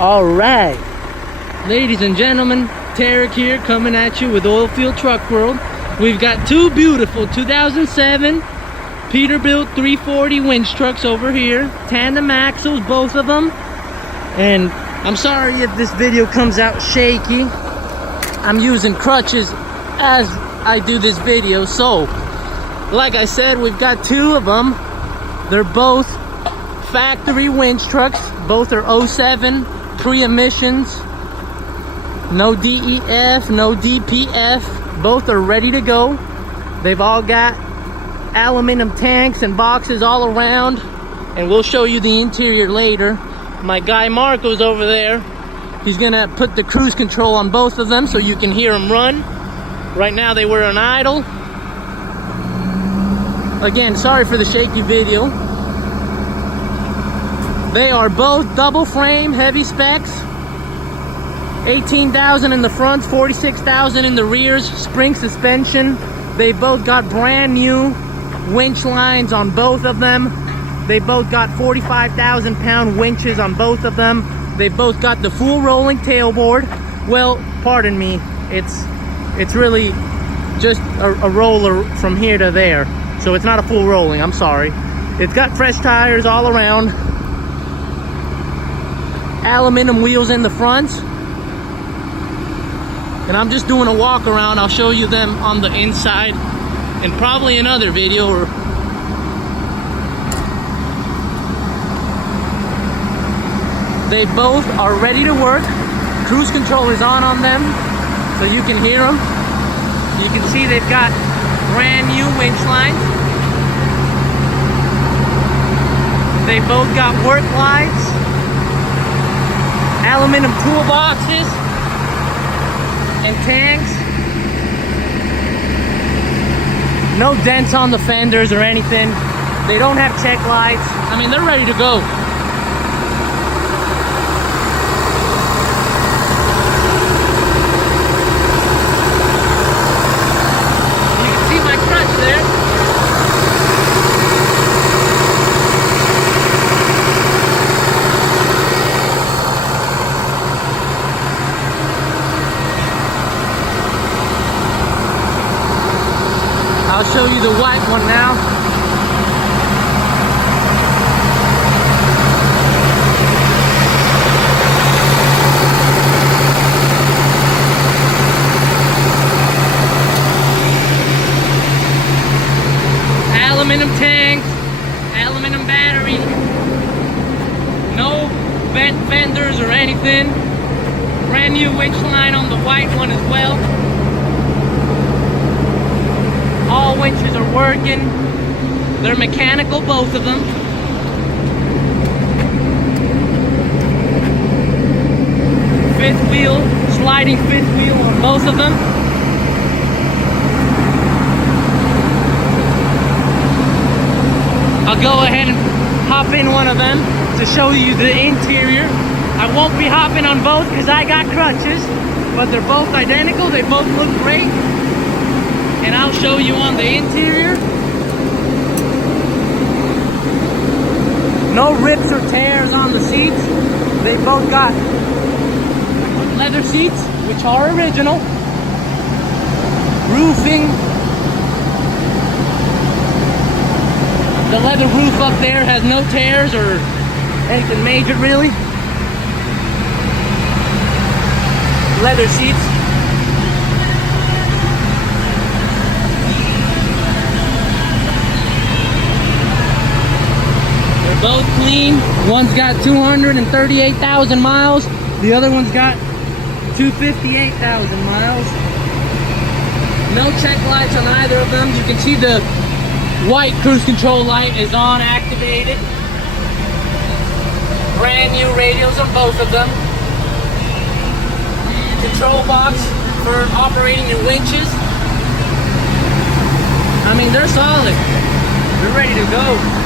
All right, ladies and gentlemen, Tarek here coming at you with Oilfield Truck World. We've got two beautiful 2007 Peterbilt 340 winch trucks over here, tandem axles, both of them. And I'm sorry if this video comes out shaky. I'm using crutches as I do this video. So, like I said, we've got two of them. They're both factory winch trucks. Both are 07 pre-emissions. No DEF, no DPF. Both are ready to go. They've all got aluminum tanks and boxes all around, and we'll show you the interior later. My guy Marco's over there. He's gonna put the cruise control on both of them so you can hear them run. Right now they were on idle. Again, sorry for the shaky video. They are both double frame, heavy specs. 18,000 in the fronts, 46,000 in the rears, spring suspension. They both got brand new winch lines on both of them. They both got 45,000 pound winches on both of them. They both got the full rolling tailboard. Well, pardon me, it's really just a roller from here to there. So it's not a full rolling, I'm sorry. It's got fresh tires all around. Aluminum wheels in the front. And I'm just doing a walk around. I'll show you them on the inside in probably another video. They both are ready to work. Cruise control is on them, so you can hear them. You can see they've got brand new winch lines. They both got work lights, aluminum toolboxes, and tanks. No dents on the fenders or anything. They don't have check lights. I mean, they're ready to go. You can see my crutch there. I'll show you the white one now. Aluminum tanks, aluminum battery, no vent fenders or anything. Brand new winch line on the white one as well. All winches are working. They're mechanical, both of them. Fifth wheel, sliding fifth wheel on both of them. I'll go ahead and hop in one of them to show you the interior. I won't be hopping on both because I got crutches, but they're both identical. They both look great. And I'll show you on the interior. No rips or tears on the seats. They both got leather seats, which are original. Roofing. The leather roof up there has no tears or anything major really. Leather seats. Both clean. One's got 238,000 miles. The other one's got 258,000 miles. No check lights on either of them. You can see the white cruise control light is on, activated. Brand new radios on both of them. Control box for operating your winches. I mean, they're solid. They're ready to go.